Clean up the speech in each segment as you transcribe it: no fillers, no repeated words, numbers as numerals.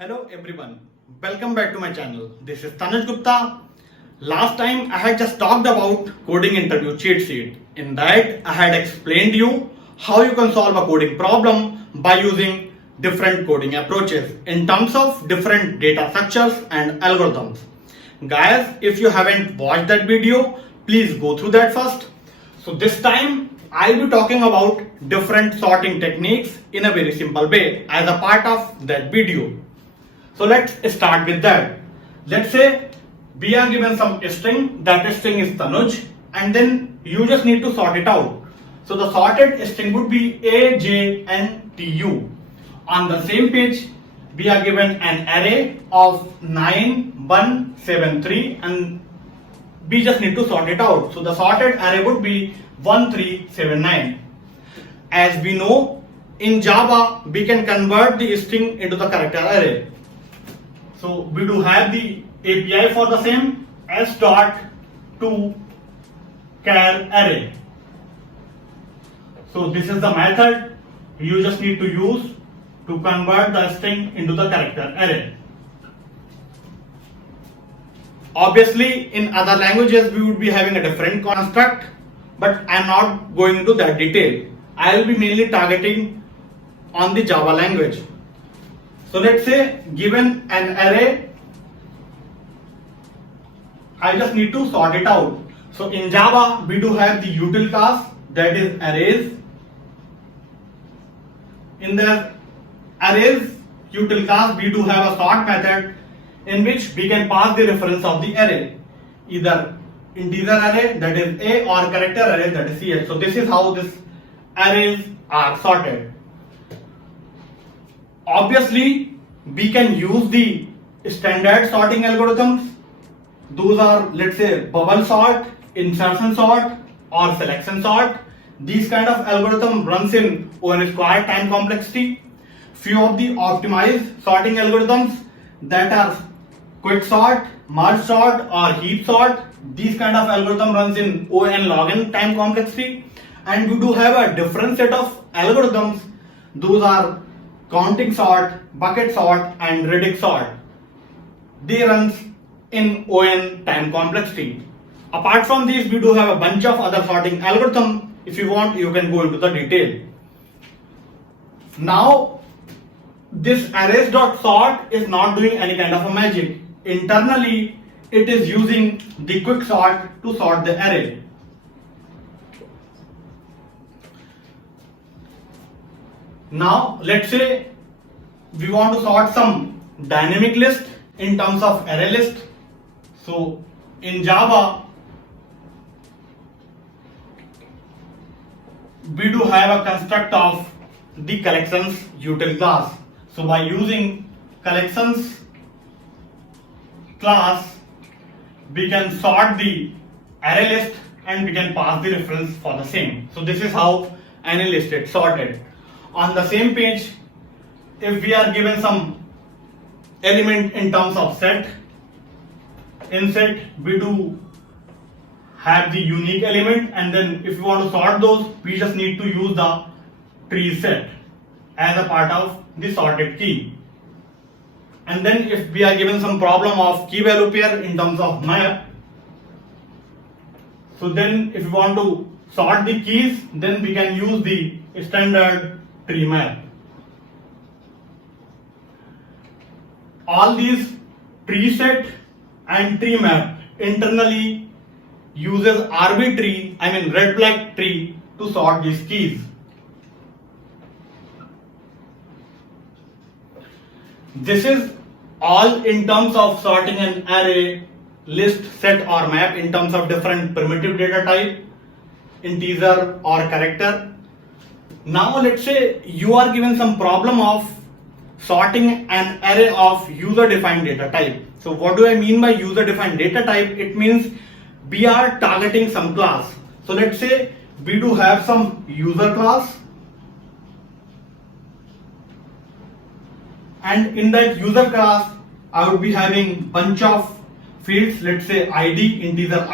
Hello everyone, welcome back to my channel. This is Tanuj Gupta. Last time I had just talked about coding interview cheat sheet. In that I had explained you how you can solve a coding problem by using different coding approaches in terms of different data structures and algorithms. Guys, if you haven't watched that video, please go through that first. So this time I'll be talking about different sorting techniques in a very simple way as a part of that video. So let's start with that. Let's say we are given some string, that string is Tanuj, and then you just need to sort it out. So the sorted string would be A, J, and TU. On the same page, we are given an array of 9, 1, 7, 3, and we just need to sort it out. So the sorted array would be 1, 3, 7, 9. As we know, in Java, we can convert the string into the character array. So we do have the API for the same, s dot to char array. So this is the method you just need to use to convert the string into the character array. Obviously, in other languages we would be having a different construct, but I am not going into that detail. I will be mainly targeting on the Java language. So let's say given an array, I just need to sort it out. So in Java we do have the util class, that is arrays. In the arrays util class we do have a sort method in which we can pass the reference of the array, either integer array, that is A, or character array, that is CH. So this is how these arrays are sorted. Obviously, we can use the standard sorting algorithms. Those are, let's say, bubble sort, insertion sort, or selection sort. These kind of algorithm runs in O(n) squared time complexity. Few of the optimized sorting algorithms, that are quick sort, merge sort, or heap sort. These kind of algorithm runs in O(n) log n time complexity. And we do have a different set of algorithms. Those are counting sort, bucket sort, and Reddick sort. They runs in O(n) time complexity. Apart from these, we do have a bunch of other sorting algorithms. If you want, you can go into the detail. Now, this arrays.sort is not doing any kind of a magic. Internally, it is using the quick sort to sort the array. Now let's say we want to sort some dynamic list in terms of array list. So in Java we do have a construct of the collections util class. So by using collections class we can sort the array list and we can pass the reference for the same. So this is how any list is sorted. On the same page, if we are given some element in terms of set, in set we do have the unique element, and then if we want to sort those, we just need to use the tree set as a part of the sorted key. And then if we are given some problem of key value pair in terms of map, so then if we want to sort the keys, then we can use the standard tree map. All these tree set and tree map internally uses arbitrary, red flag tree to sort these keys. This is all in terms of sorting an array, list, set, or map in terms of different primitive data type, integer or character. Now let's say you are given some problem of sorting an array of user defined data type. So what do I mean by user defined data type? It means we are targeting some class. So let's say we do have some user class, and in that user class I would be having bunch of fields, let's say ID, integer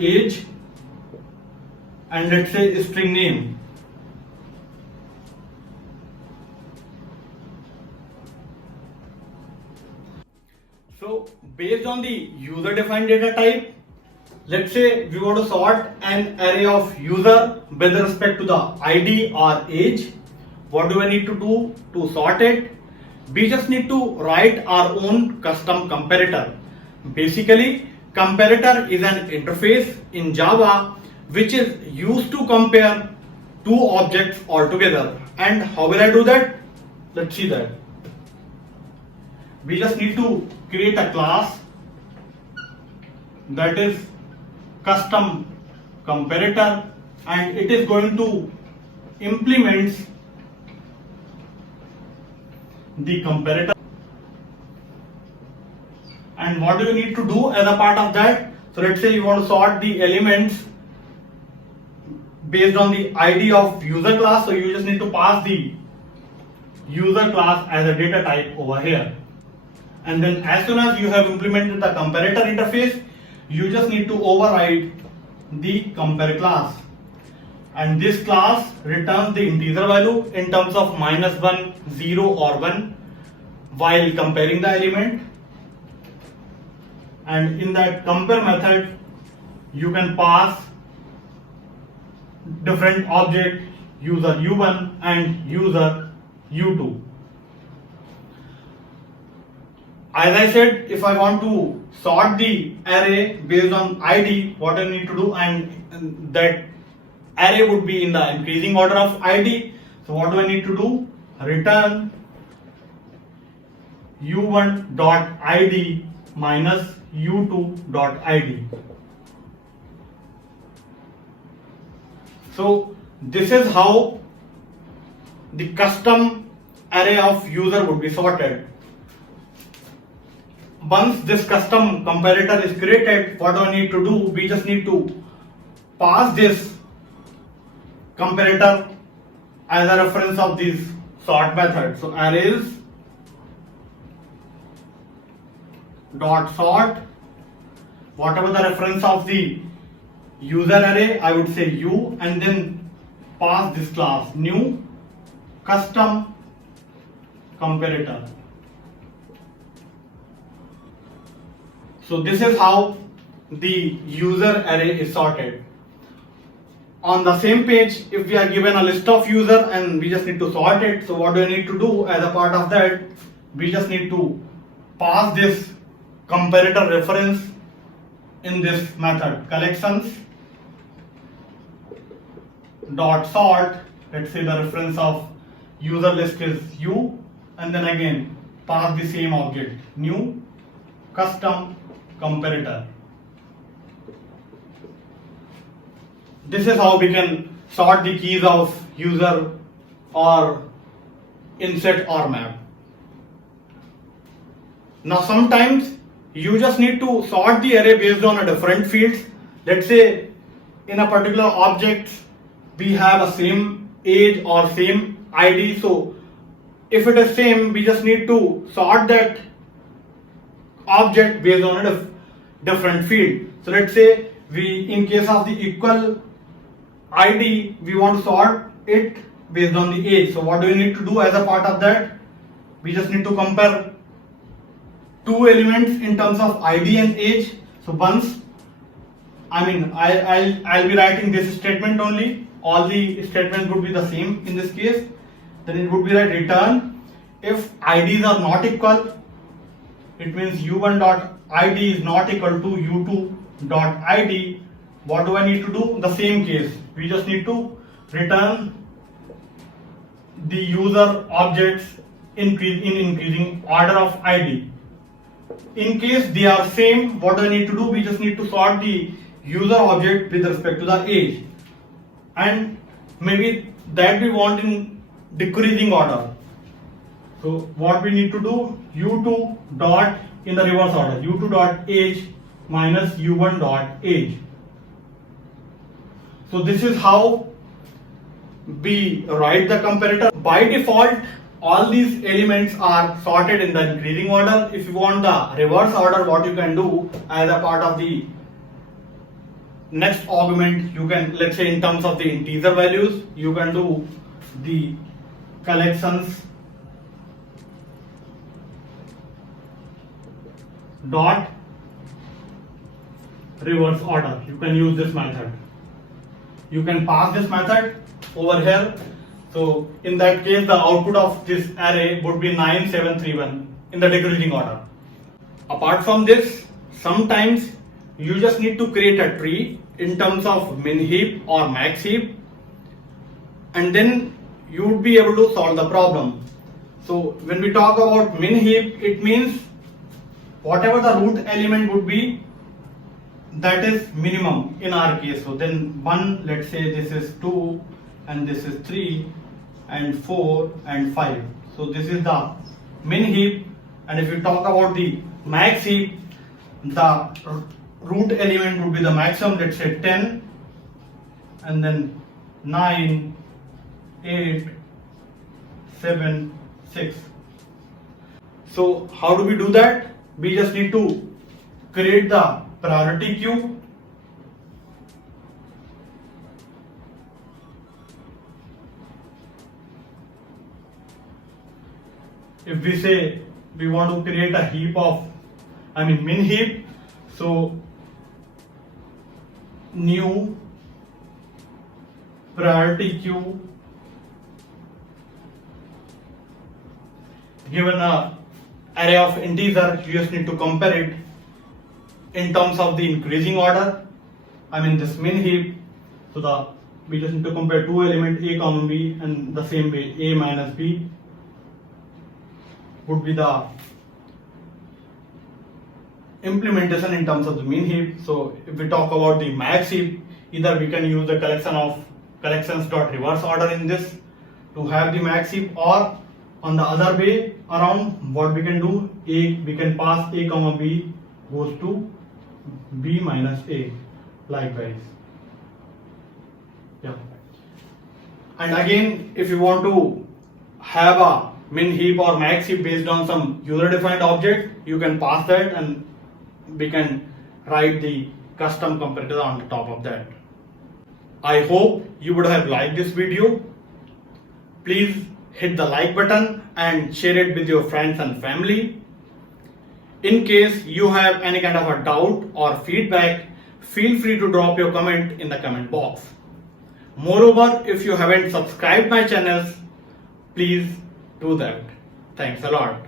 age, and let's say string name. So based on the user defined data type, let's say we want to sort an array of user with respect to the ID or age. What do I need to do to sort it? We just need to write our own custom comparator. Basically, comparator is an interface in Java which is used to compare two objects altogether. And how will I do that? Let's see that. We just need to create a class that is custom comparator, and it is going to implement the comparator. And what do you need to do as a part of that? So let's say you want to sort the elements based on the ID of user class, so you just need to pass the user class as a data type over here. And then as soon as you have implemented the comparator interface, you just need to override the compare class. And this class returns the integer value in terms of -1, 0 or 1 while comparing the element. And in that compare method, you can pass different object, user u1 and user u2. As I said, if I want to sort the array based on ID, what I need to do, and that array would be in the increasing order of ID. So what do I need to do? Return u1.id minus u2.id. So this is how the custom array of user would be sorted. Once this custom comparator is created, what do I need to do? We just need to pass this comparator as a reference of this sort method. So arrays dot sort, whatever the reference of the user array, I would say u, and then pass this class new custom comparator. So this is how the user array is sorted. On the same page, if we are given a list of user and we just need to sort it, so what do I need to do as a part of that? We just need to pass this comparator reference in this method, collections dot sort. Let's say the reference of user list is u, and then again pass the same object, new custom comparator. This is how we can sort the keys of user or inset or map. Now sometimes you just need to sort the array based on a different fields. Let's say in a particular object we have a same age or same ID. So if it is same, we just need to sort that object based on a different field. So let's say we, in case of the equal ID, we want to sort it based on the age. So what do we need to do as a part of that? We just need to compare two elements in terms of ID and age. So once, I'll be writing this statement only. All the statements would be the same in this case. Then it would be like return if IDs are not equal. It means u1.id is not equal to u2.id. What do I need to do? The same case. We just need to return the user objects in increasing order of ID. In case they are same, what do I need to do? We just need to sort the user object with respect to the age. And maybe that we want in decreasing order. So what we need to do? u2 dot in the reverse order, u2 dot age minus u1 dot age. So this is how we write the comparator. By default, all these elements are sorted in the increasing order. If you want the reverse order, what you can do as a part of the next argument, you can, let's say in terms of the integer values, you can do the collections dot reverse order. You can use this method. You can pass this method over here. So in that case, the output of this array would be 9731 in the decreasing order. Apart from this, sometimes you just need to create a tree in terms of min heap or max heap, and then you would be able to solve the problem. So when we talk about min heap, it means whatever the root element would be, that is minimum in our case. So then 1, let's say this is 2 and this is 3 and 4 and 5. So this is the min heap. And if you talk about the max heap, the root element would be the maximum, let's say 10, and then 9, 8, 7, 6. So how do we do that? We just need to create the priority queue. If we say we want to create a heap of, min heap, so new priority queue, given a array of integer, you just need to compare it in terms of the increasing order. This min heap, so we just need to compare two elements a comma b, and the same way a minus b would be the implementation in terms of the min heap. So if we talk about the max heap, either we can use the collections.reverse order in this to have the max heap, or on the other way around, what we can do, we can pass a comma b goes to b minus a, likewise. Yeah. And again, if you want to have a min heap or max heap based on some user defined object, you can pass that and we can write the custom comparator on the top of that. I hope you would have liked this video. Please hit the like button and share it with your friends and family. In case you have any kind of a doubt or feedback, feel free to drop your comment in the comment box. Moreover, if you haven't subscribed my channels, please do that. Thanks a lot.